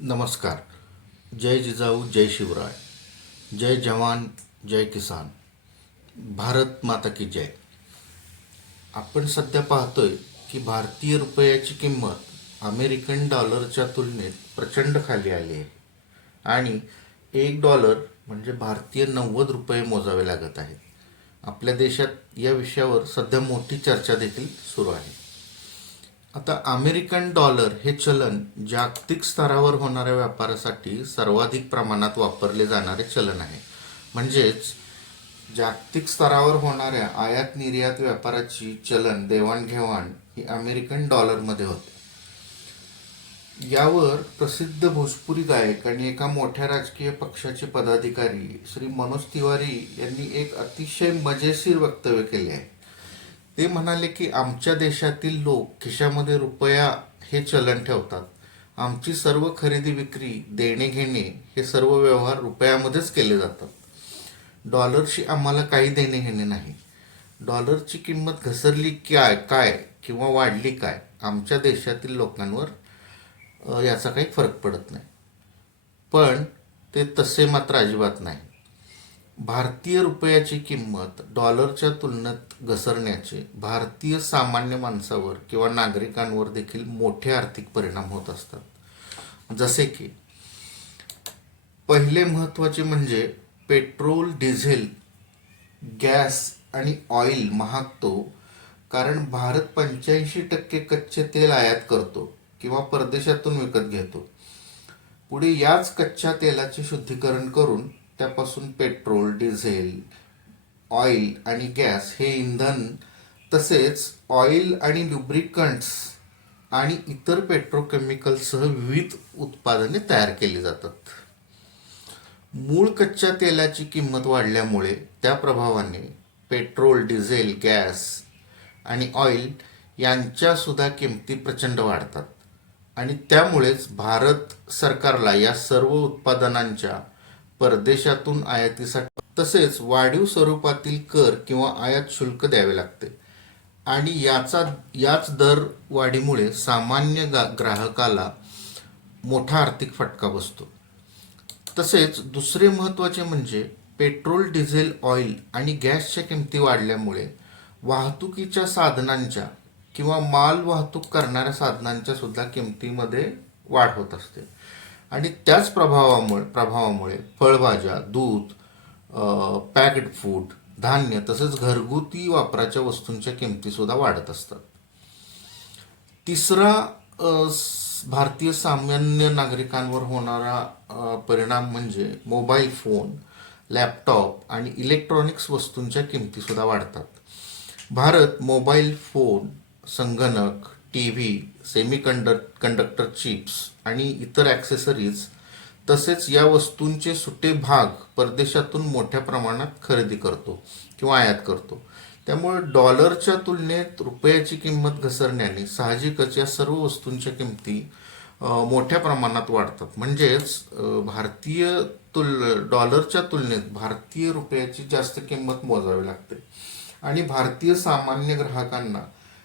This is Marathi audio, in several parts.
नमस्कार. जय जिजाऊ, जय शिवराय, जय जवान, जय किसान, भारत माता की जय. आपण सध्या पाहतोय की भारतीय रुपयाची किंमत अमेरिकन डॉलरच्या तुलनेत प्रचंड खाली आली आहे आणि $1 म्हणजे भारतीय 90 रुपये मोजावे लागत आहेत. आपल्या देशात या विषयावर सध्या मोठी चर्चा देखील सुरू आहे. आता अमेरिकन डॉलर हे चलन जागतिक स्तरावर होणाऱ्या व्यापारासाठी सर्वाधिक प्रमाणात वापरले जाणारे चलन आहे. म्हणजेच जागतिक स्तरावर होणाऱ्या आयात निर्यात व्यापाराची चलन देवाणघेवाण ही अमेरिकन डॉलरमध्ये होते. यावर प्रसिद्ध भोजपुरी गायक आणि एका मोठ्या राजकीय पक्षाचे पदाधिकारी श्री मनोज तिवारी यांनी एक अतिशय मजेशीर वक्तव्य केले आहे. ते म्हणाले की आमच्या देशातील लोक खिशामध्ये रुपया हे चलन ठेवतात. आमची सर्व खरेदी विक्री देणे घेणे हे सर्व व्यवहार रुपयामध्येच केले जातात. डॉलरशी आम्हाला काही देणे घेणे नाही. डॉलरची किंमत घसरली काय काय किंवा वाढली काय आमच्या देशातील लोकांवर याचा काही फरक पडत नाही. पण ते तसे मात्र अजिबात नाही. भारतीय रुपयाची किंमत डॉलरच्या तुलनेत घसरण्याचे भारतीय सामान्य माणसावर किंवा नागरिकांवर देखील मोठे आर्थिक परिणाम होत असतात. जसे की पहिले महत्त्वाचे म्हणजे पेट्रोल, डिझेल, गॅस आणि ऑइल महागतो, कारण भारत 85% कच्चे तेल आयात करतो किंवा परदेशातून विकत घेतो. पुढे याच कच्च्या तेलाचे शुद्धीकरण करून त्यापासून पेट्रोल, डिझेल, ऑइल आणि गॅस हे इंधन, तसेच ऑइल आणि लुब्रिकंट्स आणि इतर पेट्रोकेमिकल्ससह विविध उत्पादने तयार केली जातात. मूळ कच्च्या तेलाची किंमत वाढल्यामुळे त्या प्रभावाने पेट्रोल, डिझेल, गॅस आणि ऑइल यांच्यासुद्धा किमती प्रचंड वाढतात आणि त्यामुळेच भारत सरकारला या सर्व उत्पादनांच्या परदेशातून आयातीसाठी तसेच वाढीव स्वरूपातील कर किंवा आयात शुल्क द्यावे लागते आणि याच दर वाढीमुळे सामान्य ग्राहकाला मोठा आर्थिक फटका बसतो. तसेच दुसरे महत्त्वाचे म्हणजे पेट्रोल, डिझेल, ऑइल आणि गॅसच्या किमती वाढल्यामुळे वाहतुकीच्या साधनांच्या किंवा माल वाहतूक करणाऱ्या साधनांच्या सुद्धा किमतीमध्ये वाढ होत असते आणि त्याच प्रभावामुळे फळभाज्या, दूध, पॅक्ड फूड, धान्य तसेच घरगुती वापराच्या वस्तूंच्या किमतीसुद्धा वाढत असतात. तिसरा भारतीय सामान्य नागरिकांवर होणारा परिणाम म्हणजे मोबाईल फोन, लॅपटॉप आणि इलेक्ट्रॉनिक्स वस्तूंच्या किमतीसुद्धा वाढतात. भारत मोबाईल फोन, संगणक, टी व्ही, कंडक्टर चिप्स आणि इतर ॲक्सेसरीज तसेच या वस्तूंचे सुटे भाग परदेशातून मोठ्या प्रमाणात खरेदी करतो किंवा आयात करतो. त्यामुळे डॉलरच्या तुलनेत रुपयाची किंमत घसरण्याने साहजिकच या सर्व वस्तूंच्या किमती मोठ्या प्रमाणात वाढतात. म्हणजेच डॉलरच्या तुलनेत भारतीय रुपयाची जास्त किंमत मोजावी लागते आणि भारतीय सामान्य ग्राहकांना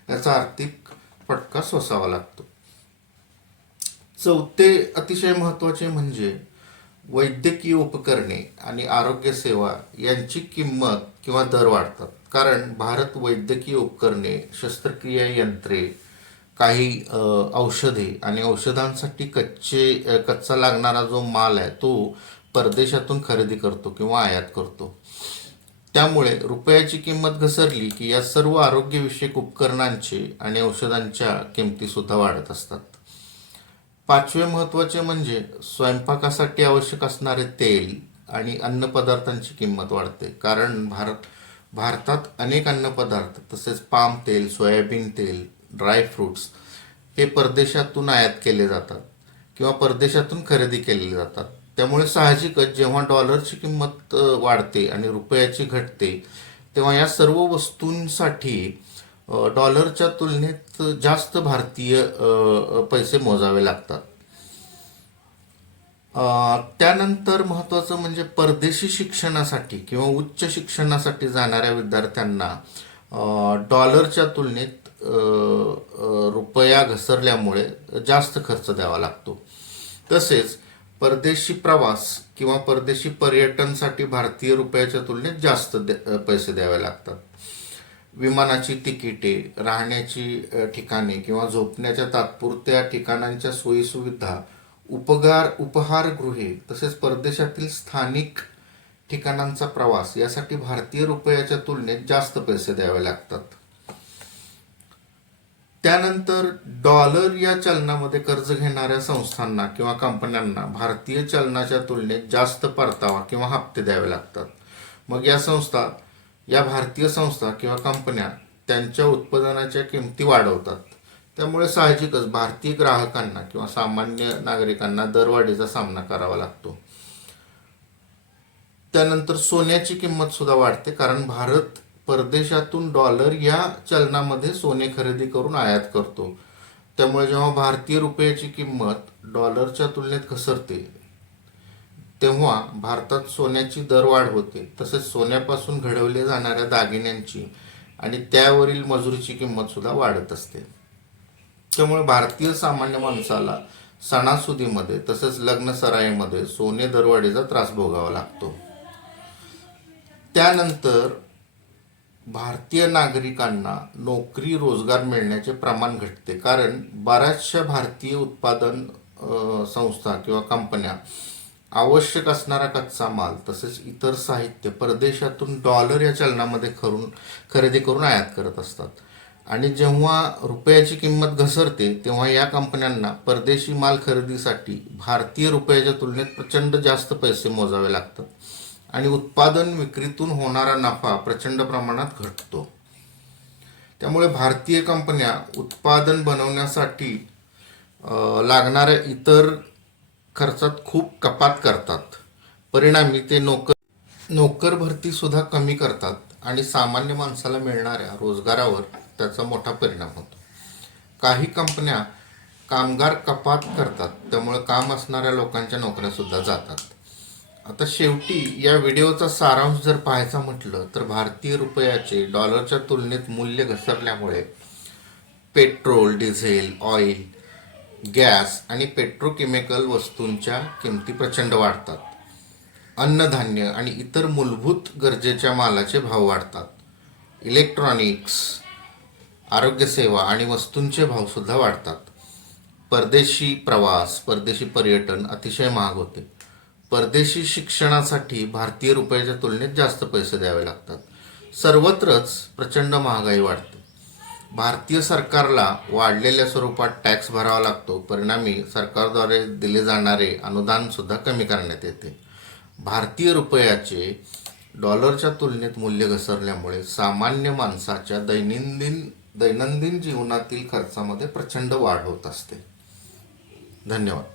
याचा आर्थिक फटका सोसावा लागतो. चौथे अतिशय महत्त्वाचे म्हणजे वैद्यकीय उपकरणे आणि आरोग्य सेवा यांची किंमत किंवा दर वाढतात, कारण भारत वैद्यकीय उपकरणे, शस्त्रक्रिया यंत्रे, काही औषधे आणि औषधांसाठी कच्चा लागणारा जो माल आहे तो परदेशातून खरेदी करतो किंवा आयात करतो. त्यामुळे रुपयाची किंमत घसरली की या सर्व आरोग्यविषयक उपकरणांचे आणि औषधांच्या किमतीसुद्धा वाढत असतात. पाचवे महत्त्वाचे म्हणजे स्वयंपाकासाठी आवश्यक असणारे तेल आणि अन्नपदार्थांची किंमत वाढते, कारण भारतात अनेक अन्नपदार्थ तसेच पाम तेल, सोयाबीन तेल, ड्रायफ्रूट्स हे परदेशातून आयात केले जातात किंवा परदेशातून खरेदी केले जातात. त्यामुळे साहजिकच जेव्हा डॉलरची किंमत वाढते आणि रुपयाची घटते तेव्हा या सर्व वस्तूंसाठी डॉलरच्या तुलनेत जास्त भारतीय पैसे मोजावे लागतात. त्यानंतर महत्त्वाचं म्हणजे परदेशी शिक्षणासाठी किंवा उच्च शिक्षणासाठी जाणाऱ्या विद्यार्थ्यांना डॉलरच्या तुलनेत रुपया घसरल्यामुळे जास्त खर्च द्यावा लागतो. तसेच परदेशी प्रवास किंवा परदेशी पर्यटनसाठी भारतीय रुपयाच्या तुलनेत जास्त पैसे द्यावे लागतात. विमानाची तिकिटे, राहण्याची ठिकाणे किंवा झोपण्याच्या तात्पुरत्या ठिकाणांच्या सोयीसुविधा, उपहारगृहे तसेच परदेशातील स्थानिक ठिकाणांचा प्रवास यासाठी भारतीय रुपयाच्या तुलनेत जास्त पैसे द्यावे लागतात. त्यानंतर डॉलर या चलनामध्ये कर्ज घेणाऱ्या संस्थांना किंवा कंपन्यांना भारतीय चलनाच्या तुलनेत जास्त परतावा किंवा हप्ते द्यावे लागतात. मग या भारतीय संस्था किंवा कंपन्या त्यांच्या उत्पादनाच्या किमती वाढवतात. त्यामुळे साहजिकच भारतीय ग्राहकांना किंवा सामान्य नागरिकांना दरवाढीचा सामना करावा लागतो. त्यानंतर सोन्याची किंमत सुद्धा वाढते, कारण भारत परदेशातून डॉलर या चलनामध्ये सोने खरेदी करून आयात करतो. त्यामुळे जेव्हा भारतीय रुपयाची किंमत डॉलरच्या तुलनेत घसरते तेव्हा भारतात सोन्याची दरवाढ होते. तसेच सोन्यापासून घडवले जाणाऱ्या दागिन्यांची आणि त्यावरील मजुरीची किंमत सुद्धा वाढत असते. त्यामुळे भारतीय सामान्य माणसाला सणासुदीमध्ये तसेच लग्नसराईमध्ये सोने दरवाढीचा त्रास भोगावा लागतो. त्यानंतर भारतीय नागरिकांना नोकरी रोजगार मिळण्याचे प्रमाण घटते, कारण बऱ्याचशा भारतीय उत्पादन संस्था किंवा कंपन्या आवश्यक असणारा कच्चा माल तसेच इतर साहित्य परदेशातून डॉलर या चलनामध्ये खरेदी करून आयात करत असतात. आणि जेव्हा रुपयाची किंमत घसरते तेव्हा या कंपन्यांना परदेशी माल खरेदीसाठी भारतीय रुपयाच्या तुलनेत प्रचंड जास्त पैसे मोजावे लागतात आणि उत्पादन विक्रीतून होणारा नफा प्रचंड प्रमाणात घटतो. त्यामुळे भारतीय कंपन्या उत्पादन बनवण्यासाठी लागणाऱ्या इतर खर्चात खूप कपात करतात. परिणामी ते नोकर भरती सुद्धा कमी करतात आणि सामान्य माणसाला मिळणाऱ्या रोजगारावर त्याचा मोठा परिणाम होतो. काही कंपन्या कामगार कपात करतात, त्यामुळे काम असणाऱ्या लोकांच्या नोकऱ्या सुद्धा जातात. आता शेवटी या व्हिडिओचा सारांश जर पाहायचा म्हटलं तर भारतीय रुपयाचे डॉलरच्या तुलनेत मूल्य घसरल्यामुळे पेट्रोल, डिझेल, ऑइल, गॅस आणि पेट्रोकेमिकल वस्तूंच्या किमती प्रचंड वाढतात. अन्नधान्य आणि इतर मूलभूत गरजेच्या मालाचे भाव वाढतात. इलेक्ट्रॉनिक्स, आरोग्यसेवा आणि वस्तूंचे भावसुद्धा वाढतात. परदेशी प्रवास, परदेशी पर्यटन अतिशय महाग होते. परदेशी शिक्षणासाठी भारतीय रुपयाच्या तुलनेत जास्त पैसे द्यावे लागतात. सर्वत्रच प्रचंड महागाई वाढते. भारतीय सरकारला वाढलेल्या स्वरूपात टॅक्स भरावा लागतो. परिणामी सरकारद्वारे दिले जाणारे अनुदान सुद्धा कमी करण्यात येते. भारतीय रुपयाचे डॉलरच्या तुलनेत मूल्य घसरल्यामुळे सामान्य माणसाच्या दैनंदिन जीवनातील खर्चामध्ये प्रचंड वाढ होत असते. धन्यवाद.